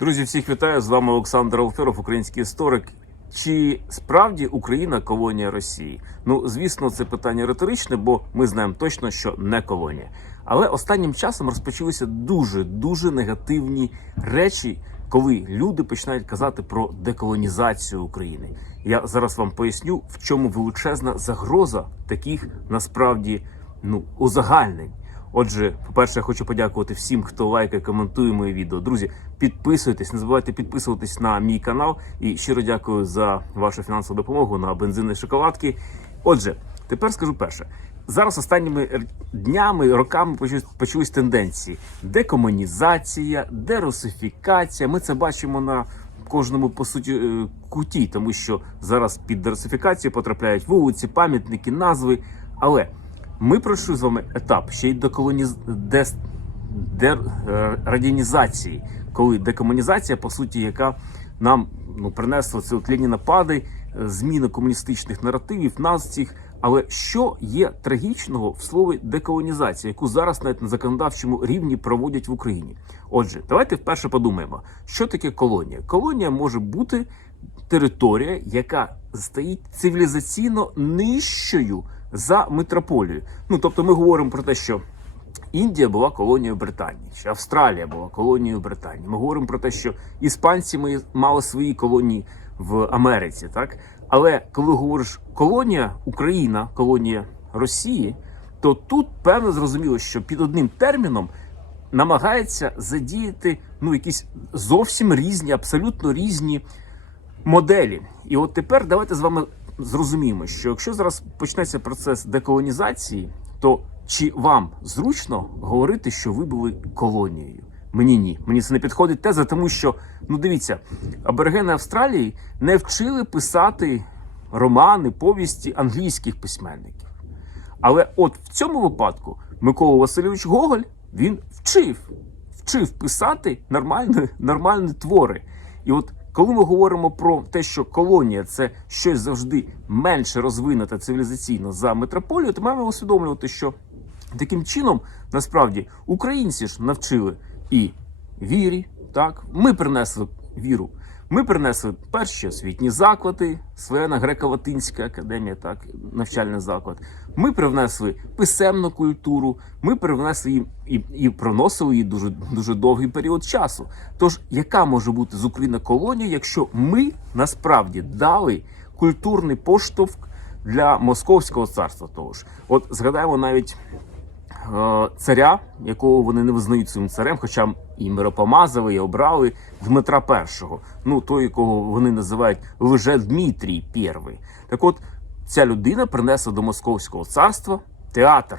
Друзі, всіх вітаю! З вами Олександр Алферов, український історик. Чи справді Україна колонія Росії? Ну, звісно, це питання риторичне, бо ми знаємо точно, що не колонія. Але останнім часом розпочалися дуже дуже негативні речі, коли люди починають казати про деколонізацію України. Я зараз вам поясню, в чому величезна загроза таких насправді ну узагальнень. Отже, по-перше, я хочу подякувати всім, хто лайкає, коментує мої відео. Друзі, підписуйтесь, не забувайте підписуватись на мій канал. І щиро дякую за вашу фінансову допомогу на бензини шоколадки. Отже, тепер скажу перше. Зараз останніми днями, роками почались тенденції: декомунізація, дерусифікація. Ми це бачимо на кожному по суті е, куті, тому що зараз під дерусифікацію потрапляють вулиці, пам'ятники, назви. Але ми пройшли з вами етап ще й деколоніз... дес... дер... е, радянізації, коли декомунізація, по суті, яка нам ну, принесла ці тлінні напади, е, зміни комуністичних наративів, назв цих. Але що є трагічного в слові деколонізація, яку зараз навіть на законодавчому рівні проводять в Україні? Отже, давайте вперше подумаємо, що таке колонія. Колонія може бути територія, яка стоїть цивілізаційно нижчою за метрополію. Ну тобто, ми говоримо про те, що Індія була колонією Британії, чи Австралія була колонією Британії. Ми говоримо про те, що іспанці мали свої колонії в Америці, так але коли говориш колонія Україна, колонія Росії, то тут певно зрозуміло, що під одним терміном намагається задіяти ну якісь зовсім різні, абсолютно різні моделі. І от тепер давайте з вами зрозуміємо, що якщо зараз почнеться процес деколонізації, то чи вам зручно говорити, що ви були колонією? Мені ні. Мені це не підходить теза, тому що ну дивіться, аборигени Австралії не вчили писати романи, повісті англійських письменників. Але от в цьому випадку Микола Васильович Гоголь він вчив, вчив писати нормальні, нормальні твори. І от коли ми говоримо про те, що колонія це щось завжди менше розвинуте цивілізаційно за метрополію, то маємо усвідомлювати, що таким чином насправді українці ж навчили і вірі, так ми принесли віру. Ми принесли перші освітні заклади, Свяна греко-латинська академія, так, навчальний заклад. Ми привнесли писемну культуру, ми привнесли її і, і проносили її дуже, дуже довгий період часу. Тож, яка може бути з України колонія, якщо ми насправді дали культурний поштовх для Московського царства? Того ж, от згадаємо навіть царя, якого вони не визнають своїм царем, хоча і миропомазали, і обрали Дмитра І, ну той, якого вони називають лже Дмитрій І. Так от ця людина принесла до Московського царства театр.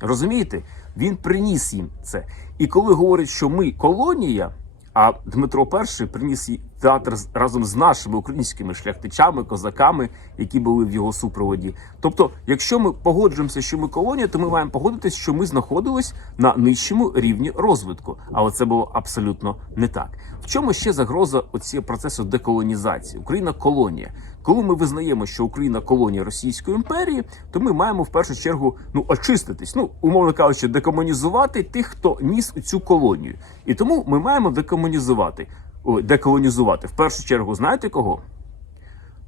Розумієте? Він приніс їм це. І коли говорять, що ми колонія, а Дмитро І приніс театр разом з нашими українськими шляхтичами, козаками, які були в його супроводі. Тобто, якщо ми погоджуємося, що ми колонія, то ми маємо погодитися, що ми знаходились на нижчому рівні розвитку. Але це було абсолютно не так. В чому ще загроза оці процесу деколонізації? Україна колонія. Коли ми визнаємо, що Україна колонія Російської імперії, то ми маємо в першу чергу ну очиститись, ну умовно кажучи, декомунізувати тих, хто ніс цю колонію. І тому ми маємо декомунізувати. Деколонізувати в першу чергу, знаєте кого?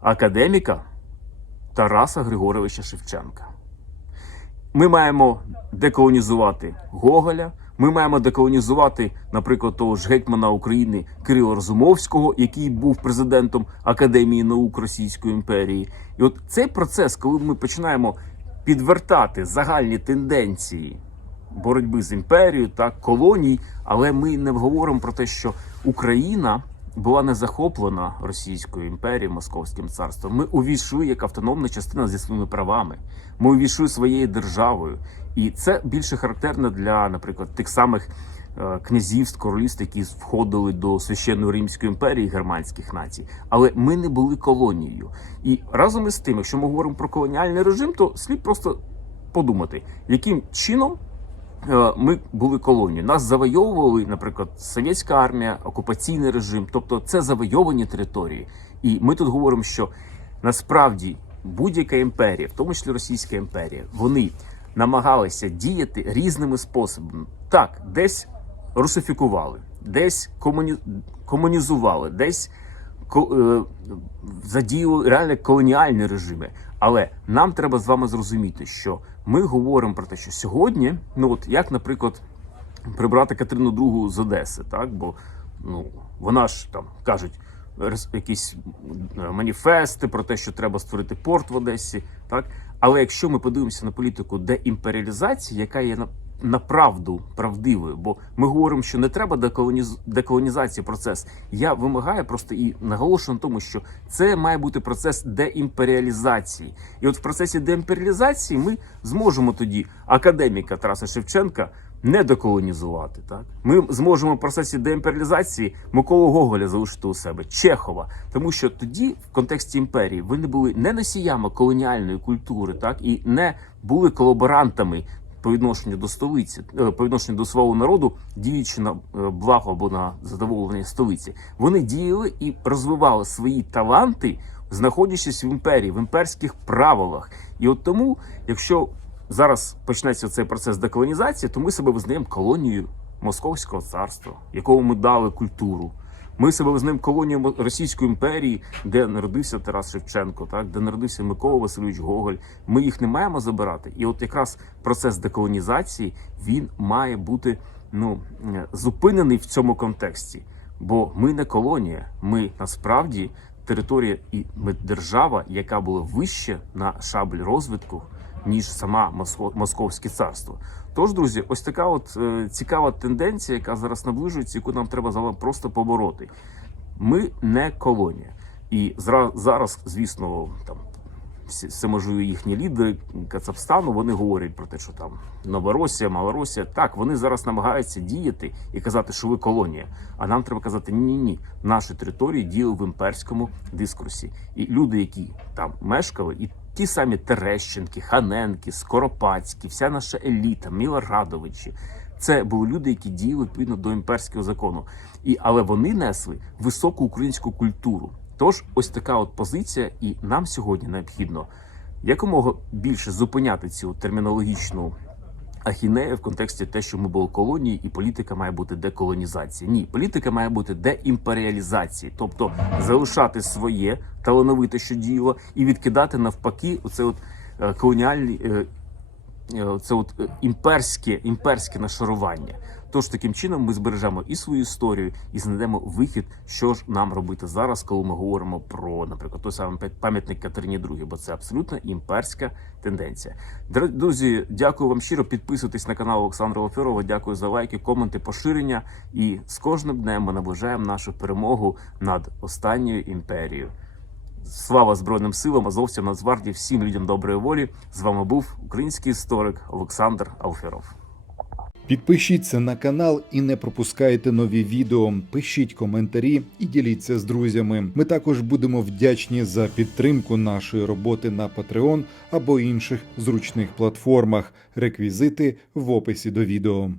Академіка Тараса Григоровича Шевченка. Ми маємо деколонізувати Гоголя. Ми маємо деколонізувати, наприклад, того ж гетьмана України Кирила Розумовського, який був президентом Академії наук Російської імперії. І от цей процес, коли ми починаємо підвертати загальні тенденції боротьби з імперією та колоній, але ми не говоримо про те, що Україна була не захоплена Російською імперією, Московським царством. Ми увійшли як автономна частина зі своїми правами. Ми увійшли своєю державою, і це більше характерно для, наприклад, тих самих е, князівств, королівств, які входили до священної Римської імперії германських націй. Але ми не були колонією. І разом із тим, якщо ми говоримо про колоніальний режим, то слід просто подумати, яким чином ми були колонією. Нас завойовували, наприклад, совєтська армія, окупаційний режим, тобто це завойовані території. І ми тут говоримо, що насправді будь-яка імперія, в тому числі Російська імперія, вони намагалися діяти різними способами. Так, десь русифікували, десь комуні... комунізували, десь е, задіяли реально колоніальні режими. Але нам треба з вами зрозуміти, що ми говоримо про те, що сьогодні, ну от як, наприклад, прибрати Катерину II з Одеси, так бо ну вона ж там кажуть якісь е, маніфести про те, що треба створити порт в Одесі, так але якщо ми подивимося на політику деімперіалізації, яка є направду правдивою, бо ми говоримо, що не треба деколоніз... деколонізації процес. Я вимагаю просто і наголошую на тому, що це має бути процес деімперіалізації. І от в процесі деімперіалізації ми зможемо тоді академіка Тараса Шевченка не деколонізувати. Так ми зможемо в процесі деімперіалізації Миколу Гоголя залишити у себе, Чехова, тому що тоді, в контексті імперії, вони були не носіями колоніальної культури, так і не були колаборантами по відношенню до столиці, е, по відношенню до свого народу, діючи на е, благо або на задоволення столиці. Вони діяли і розвивали свої таланти, знаходячись в імперії, в імперських правилах. І от тому, якщо зараз почнеться цей процес деколонізації, то ми себе визнаємо колонією Московського царства, якому ми дали культуру. Ми себе визнаємо колонією Мо- Російської імперії, де народився Тарас Шевченко, так де народився Микола Васильович Гоголь. Ми їх не маємо забирати. І от якраз процес деколонізації він має бути ну зупинений в цьому контексті. Бо ми не колонія, ми насправді територія і ми держава, яка була вище на шаблі розвитку ніж сама Моско- Московське царство. Тож, друзі, ось така от е, цікава тенденція, яка зараз наближується, яку нам треба просто побороти. Ми не колонія. І зараз, звісно, там всі- всеможливі їхні лідери Кацапстану, вони говорять про те, що там Новоросія, Малоросія. Так, вони зараз намагаються діяти і казати, що ви колонія. А нам треба казати ні, ні, ні. Наші території діяли в імперському дискурсі. І люди, які там мешкали, і ті самі Терещенки, Ханенки, Скоропадські, вся наша еліта, Мілорадовичі. Це були люди, які діяли відповідно до імперського закону, і але вони несли високу українську культуру. Тож, ось така от позиція, і нам сьогодні необхідно якомога більше зупиняти цю термінологічну ахінею в контексті те, що ми були колонії, і політика має бути деколонізація. Ні, політика має бути деімперіалізації, тобто залишати своє талановите, що діяло, і відкидати навпаки оце от е, колоніальні. Е, Це от е, імперське, імперське нашарування. Тож таким чином ми збережемо і свою історію, і знайдемо вихід, що ж нам робити зараз, коли ми говоримо про, наприклад, той самий пам'ятник Катерині II, бо це абсолютно імперська тенденція. Друзі, дякую вам щиро. Підписуйтесь на канал Олександра Лоферова. Дякую за лайки, коменти, поширення. І з кожним днем ми наближаємо нашу перемогу над останньою імперією. Слава Збройним силам, Азовцям, Нацгвардії, всім людям доброї волі. З вами був український історик Олександр Алферов. Підпишіться на канал і не пропускайте нові відео. Пишіть коментарі і діліться з друзями. Ми також будемо вдячні за підтримку нашої роботи на Patreon або інших зручних платформах. Реквізити в описі до відео.